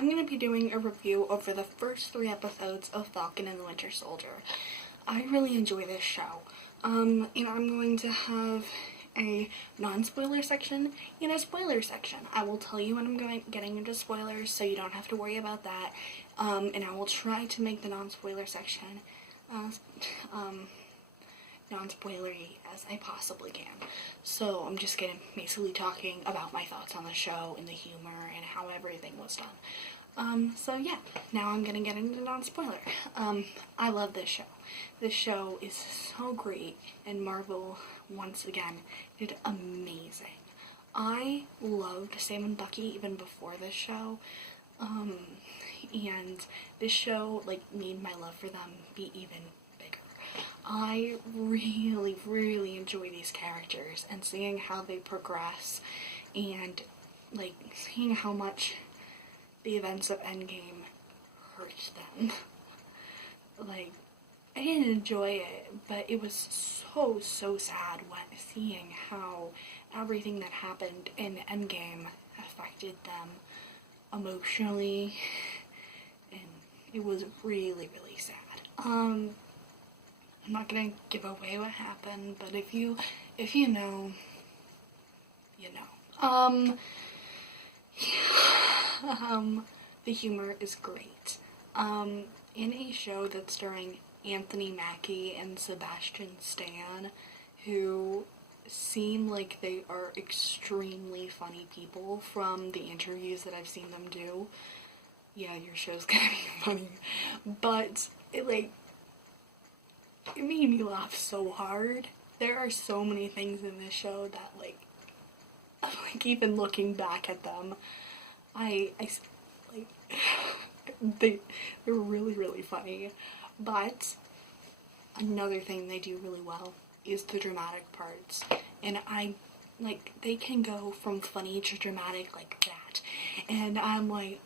I'm going to be doing a review over the first 3 episodes of Falcon and the Winter Soldier. I really enjoy this show. And I'm going to have a non-spoiler section and a spoiler section. I will tell you when I'm getting into spoilers, so you don't have to worry about that. And I will try to make the non-spoiler section non-spoilery as I possibly can. So I'm just gonna basically talking about my thoughts on the show and the humor and how everything was done. So yeah, now I'm gonna get into non-spoiler. I love this show. This show is so great, and Marvel, once again, did amazing. I loved Sam and Bucky even before this show, and this show, made my love for them be even bigger. I really, really enjoy these characters, and seeing how they progress, and, seeing how much the events of Endgame hurt them. I didn't enjoy it, but it was so sad seeing how everything that happened in Endgame affected them emotionally, and it was really, really sad. I'm not gonna give away what happened, but if you know, you know. The humor is great. In a show that's starring Anthony Mackie and Sebastian Stan, who seem like they are extremely funny people from the interviews that I've seen them do. Yeah, your show's gonna be funny. But it made me laugh so hard. There are so many things in this show that even looking back at them, they're really, really funny. But another thing they do really well is the dramatic parts. And they can go from funny to dramatic like that. And I'm like,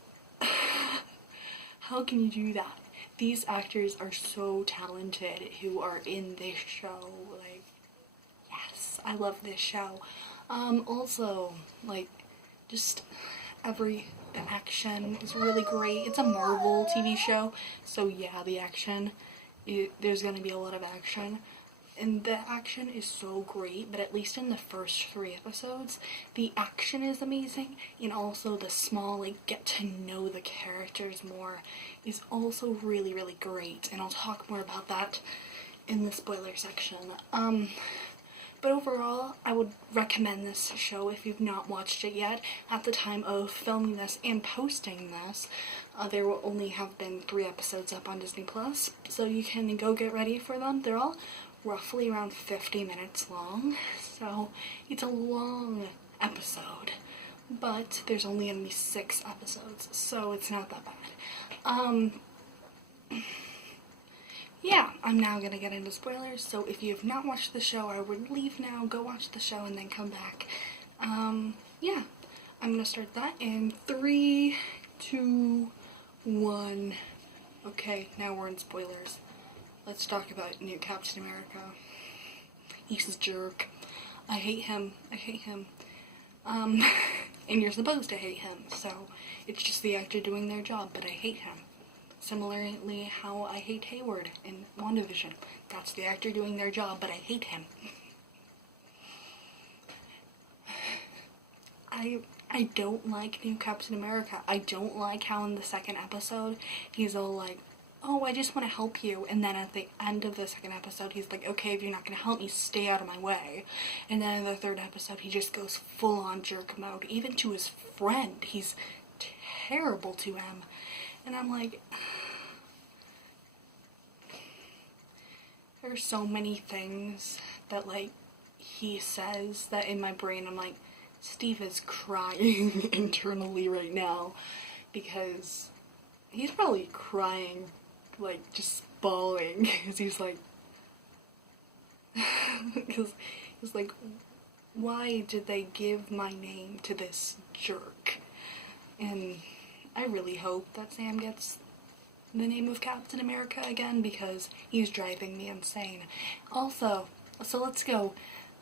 how can you do that? These actors are so talented who are in this show. Yes, I love this show. Also, just the action is really great. It's a Marvel TV show, so yeah, the action, there's gonna be a lot of action. And the action is so great, but at least in the first 3 episodes, the action is amazing, and also the small, get to know the characters more is also really, really great, and I'll talk more about that in the spoiler section. But overall, I would recommend this show if you've not watched it yet. At the time of filming this and posting this, there will only have been 3 episodes up on Disney+, so you can go get ready for them. They're all roughly around 50 minutes long, so it's a long episode, but there's only going to be 6 episodes, so it's not that bad. Yeah, I'm now going to get into spoilers, so if you have not watched the show, I would leave now, go watch the show, and then come back. Yeah, I'm going to start that in 3, 2, 1. Okay, now we're in spoilers. Let's talk about new Captain America. He's a jerk. I hate him. And you're supposed to hate him, so it's just the actor doing their job, but I hate him. Similarly, how I hate Hayward in WandaVision. That's the actor doing their job, but I hate him. I don't like new Captain America. I don't like how in the 2nd episode, he's all like, oh, I just want to help you. And then at the end of the 2nd episode, he's like, okay, if you're not going to help me, stay out of my way. And then in the 3rd episode, he just goes full-on jerk mode. Even to his friend, he's terrible to him. And I'm like, there are so many things that, he says that in my brain, I'm like, Steve is crying internally right now, because he's probably crying, just bawling, because he's like, why did they give my name to this jerk? And I really hope that Sam gets the name of Captain America again, because he's driving me insane. Also, so let's go.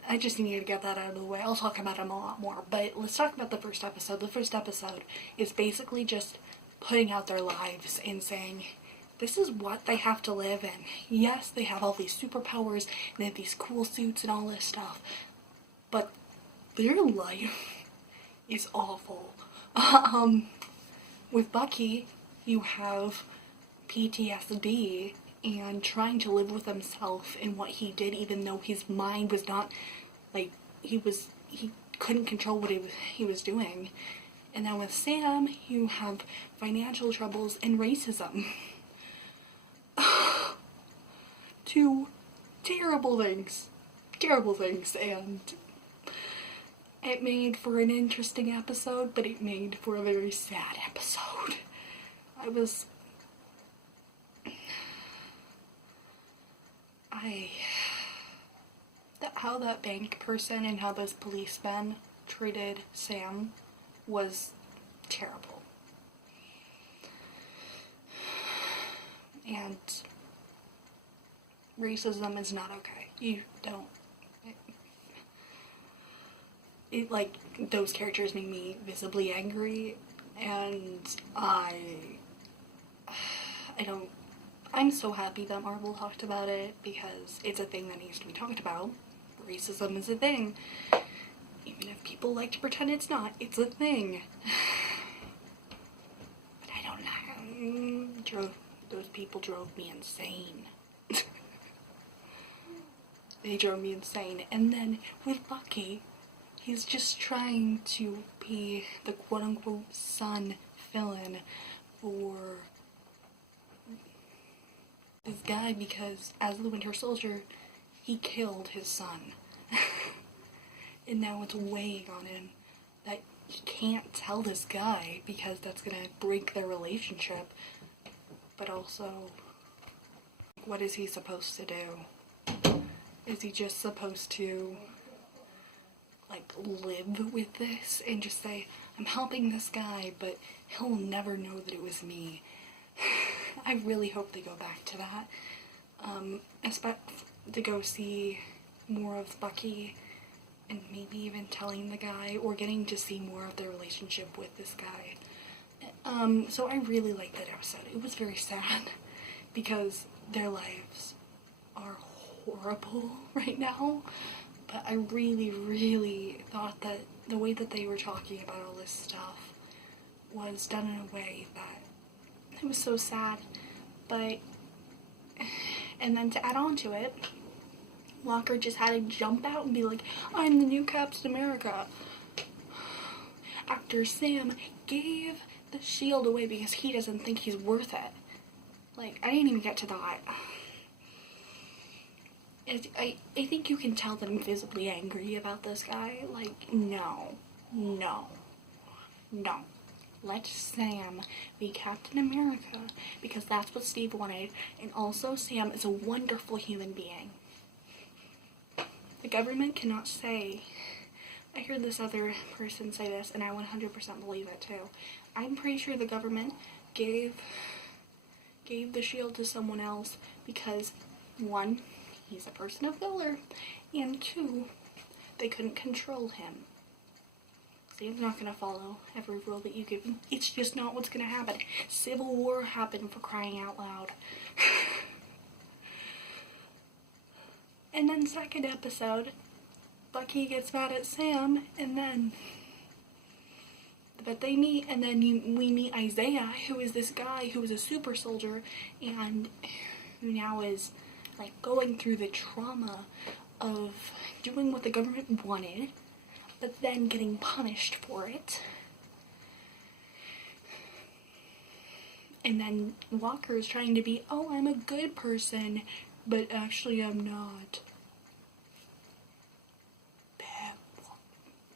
I just need to get that out of the way. I'll talk about him a lot more, but let's talk about the first episode. The first episode is basically just putting out their lives and saying, this is what they have to live in. Yes, they have all these superpowers and they have these cool suits and all this stuff, but their life is awful. With Bucky, you have PTSD and trying to live with himself and what he did, even though his mind was not, like, he couldn't control what he was doing. And then with Sam, you have financial troubles and racism. Two terrible things, and it made for an interesting episode, but it made for a very sad episode. How that bank person and how those policemen treated Sam was terrible. And racism is not okay. You don't... Like, those characters made me visibly angry, and I'm so happy that Marvel talked about it, because it's a thing that needs to be talked about. Racism is a thing. Even if people like to pretend it's not, it's a thing. But I don't know. Those people drove me insane. They drove me insane. And then with Bucky, he's just trying to be the quote-unquote son villain for this guy, because as the Winter Soldier, he killed his son. And now it's weighing on him that he can't tell this guy because that's gonna break their relationship. But also, what is he supposed to do? Is he just supposed to, like, live with this and just say, I'm helping this guy, but he'll never know that it was me? I really hope they go back to that. To go see more of Bucky, and maybe even telling the guy, or getting to see more of their relationship with this guy. So I really liked that episode. It was very sad, because their lives are horrible right now, but I really, really thought that the way that they were talking about all this stuff was done in a way that it was so sad. But, and then to add on to it, Walker just had to jump out and be like, I'm the new Captain America, after Sam gave the shield away because he doesn't think he's worth it. Like, I didn't even get to that. I think you can tell that I'm visibly angry about this guy. Like, no. Let Sam be Captain America, because that's what Steve wanted. And also, Sam is a wonderful human being. The government cannot say... I heard this other person say this, and I 100% believe it too. I'm pretty sure the government gave the shield to someone else because, one, he's a person of color, and two, they couldn't control him. Sam's not going to follow every rule that you give him. It's just not what's going to happen. Civil War happened, for crying out loud. And then second episode, Bucky gets mad at Sam, but they meet, and then we meet Isaiah, who is this guy who was a super soldier, and who now is, like, going through the trauma of doing what the government wanted, but then getting punished for it. And then Walker is trying to be, oh, I'm a good person, but actually I'm not.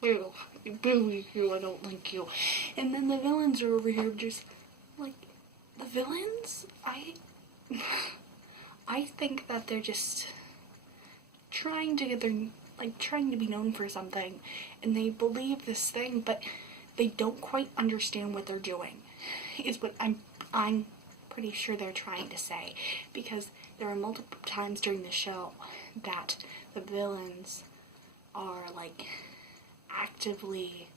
Boo, you, I don't like you. And then the villains are over here just, like, the villains, I think that they're just trying to get their, like, trying to be known for something, and they believe this thing, but they don't quite understand what they're doing, is what I'm pretty sure they're trying to say, because there are multiple times during the show that the villains are, like, actively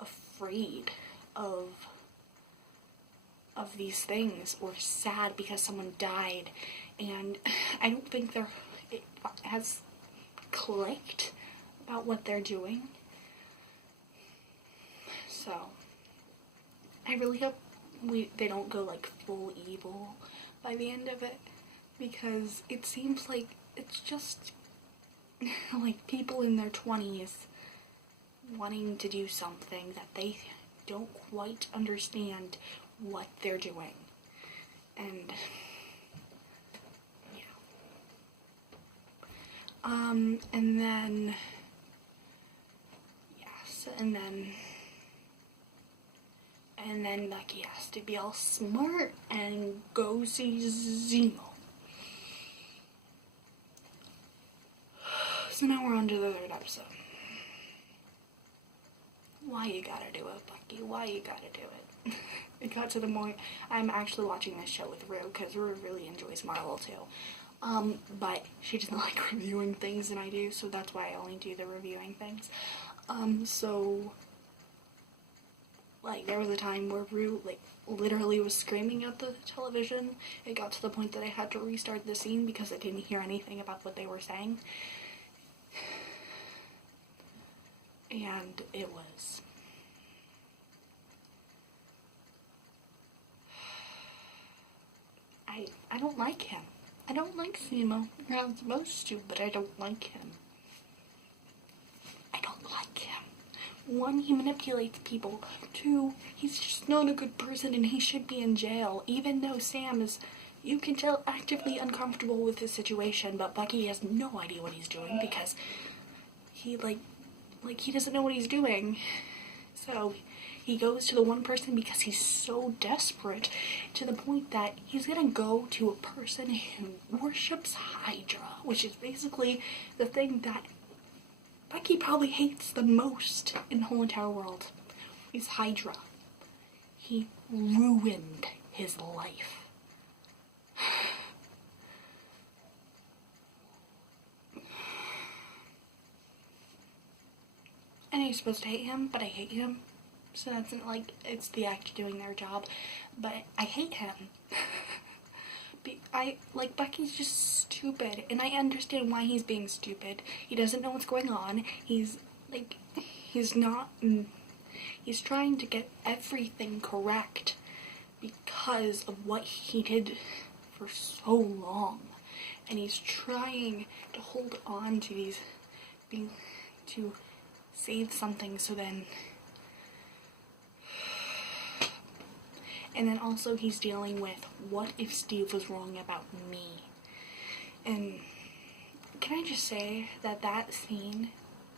afraid of of these things, or sad because someone died, and I don't think it has clicked about what they're doing. So I really hope they don't go like full evil by the end of it, because it seems like it's just like people in their 20s wanting to do something that they don't quite understand what they're doing. And yeah. And then yes, and then Becky has to be all smart and go see Zemo. So now we're on to the third episode. Why you gotta do it, Bucky? Why you gotta do it? It got to the point, I'm actually watching this show with Rue, because Rue really enjoys Marvel too. But she doesn't like reviewing things, and I do, so that's why I only do the reviewing things. So, like, there was a time where Rue, like, literally was screaming at the television. It got to the point that I had to restart the scene because I didn't hear anything about what they were saying. And it was... I don't like him. I don't like Zemo. You're supposed to, but I don't like him. I don't like him. 1, he manipulates people. 2, he's just not a good person and he should be in jail. Even though Sam is, you can tell, actively uncomfortable with the situation, but Bucky has no idea what he's doing because he, like he doesn't know what he's doing. So he goes to the one person because he's so desperate, to the point that he's gonna go to a person who worships Hydra, which is basically the thing that Bucky probably hates the most in the whole entire world, is Hydra. He ruined his life. And you're supposed to hate him, but I hate him. So that's not like it's the actor doing their job, but I hate him. Bucky's just stupid, and I understand why he's being stupid. He doesn't know what's going on. He's trying to get everything correct because of what he did for so long. And he's trying to hold on to to save something, so then... And then also he's dealing with, what if Steve was wrong about me? And can I just say that scene,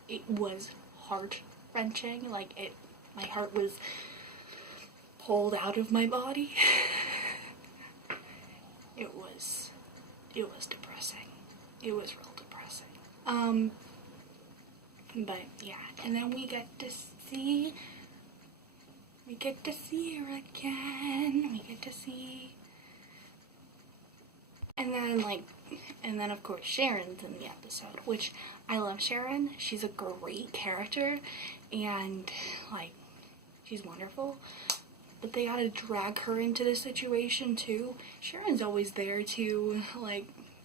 it was heart-wrenching. Like, my heart was pulled out of my body. It was depressing. It was real depressing. But yeah, and then we get to see her again. We get to see, and then of course Sharon's in the episode, which I love Sharon. She's a great character, and she's wonderful. But they gotta drag her into this situation too. Sharon's always there to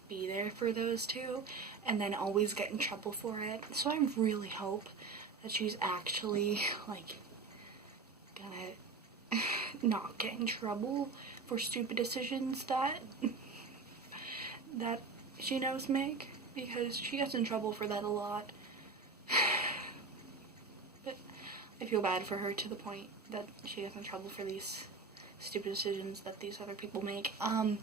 be there for those two, and then always get in trouble for it. So I really hope that she's actually gonna not get in trouble for stupid decisions that she knows make, because she gets in trouble for that a lot. But I feel bad for her to the point that she gets in trouble for these stupid decisions that these other people make. Yeah,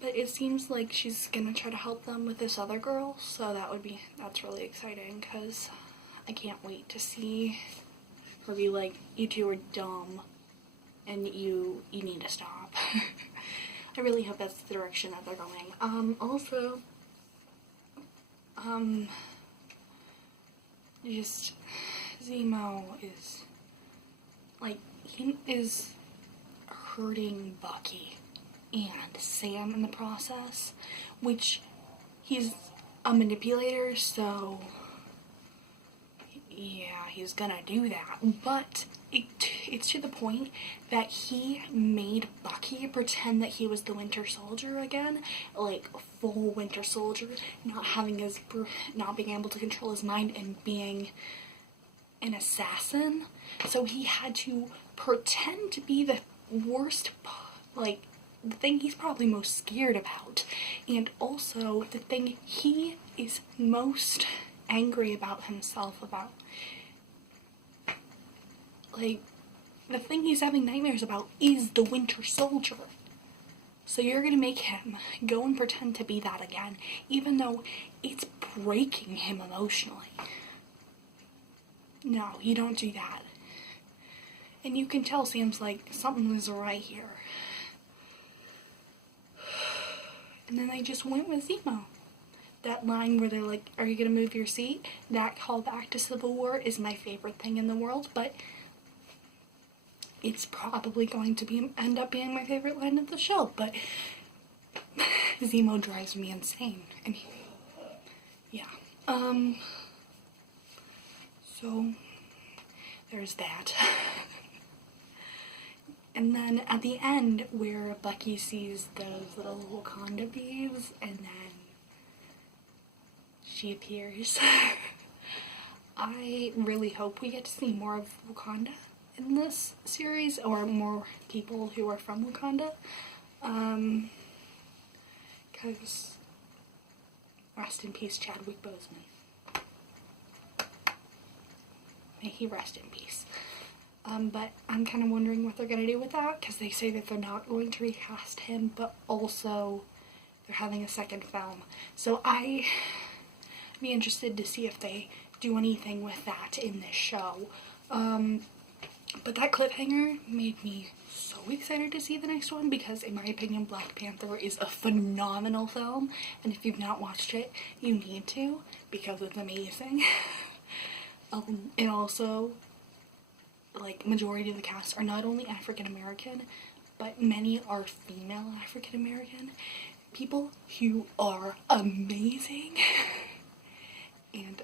but it seems like she's gonna try to help them with this other girl, so that's really exciting, because I can't wait to see her be like, you two are dumb, and you need to stop. I really hope that's the direction that they're going. Also, just, Zemo is, he is hurting Bucky and Sam in the process, which he's a manipulator, so yeah, he's gonna do that. But it's to the point that he made Bucky pretend that he was the Winter Soldier again, like full Winter Soldier, not being able to control his mind and being an assassin. So he had to pretend to be the worst, like the thing he's probably most scared about, and also the thing he is most angry about himself about. Like, the thing he's having nightmares about is the Winter Soldier. So you're gonna make him go and pretend to be that again, even though it's breaking him emotionally. No, you don't do that. And you can tell Sam's like, something is right here. And then they just went with Zemo. That line where they're like, are you gonna move your seat? That callback to Civil War is my favorite thing in the world, but it's probably going to end up being my favorite line of the show, but Zemo drives me insane. And yeah. So there's that. And then at the end, where Bucky sees those little Wakanda beads, and then she appears. I really hope we get to see more of Wakanda in this series, or more people who are from Wakanda. Because rest in peace, Chadwick Boseman. May he rest in peace. But I'm kind of wondering what they're going to do with that, because they say that they're not going to recast him, but also they're having a second film. So I'd be interested to see if they do anything with that in this show. But that cliffhanger made me so excited to see the next one, because in my opinion, Black Panther is a phenomenal film, and if you've not watched it, you need to, because it's amazing. And also, like, majority of the cast are not only African American, but many are female African American people who are amazing. And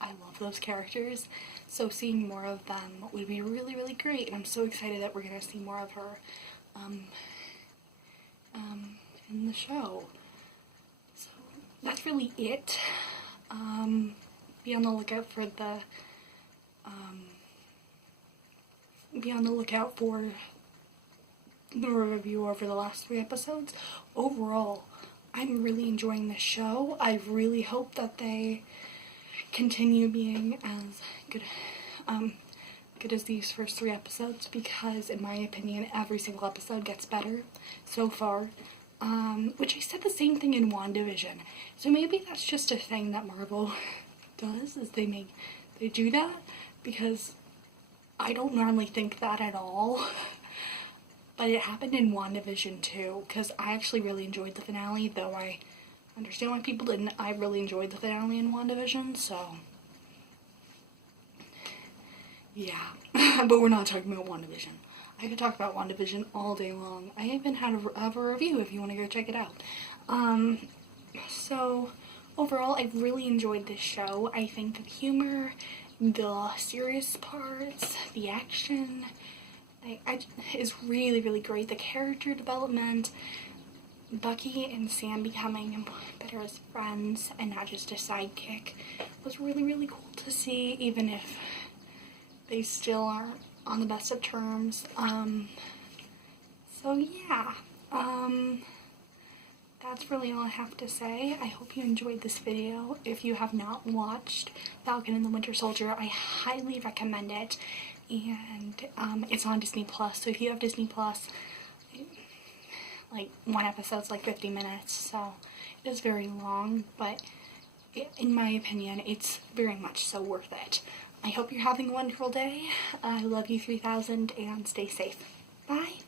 I love those characters, so seeing more of them would be really, really great, and I'm so excited that we're going to see more of her in the show. So that's really it. Be on the lookout for the review over the last 3 episodes. Overall, I'm really enjoying this show. I really hope that they continue being as good as these first 3 episodes, because in my opinion every single episode gets better so far, which I said the same thing in WandaVision, so maybe that's just a thing that Marvel does, is they do that, because I don't normally think that at all. But it happened in WandaVision too, because I actually really enjoyed the finale, though I understand why people didn't. I really enjoyed the finale in WandaVision, so yeah. But we're not talking about WandaVision. I could talk about WandaVision all day long. I even had a review if you want to go check it out. So overall, I've really enjoyed this show. I think the humor, the serious parts, the action, is really, really great. The character development, Bucky and Sam becoming better as friends and not just a sidekick, was really, really cool to see, even if they still aren't on the best of terms. So yeah, that's really all I have to say. I hope you enjoyed this video. If you have not watched Falcon and the Winter Soldier, I highly recommend it. And it's on Disney Plus, so if you have Disney Plus, like, one episode's like 50 minutes, so it is very long, but in my opinion, it's very much so worth it. I hope you're having a wonderful day. I love you 3000, and stay safe. Bye!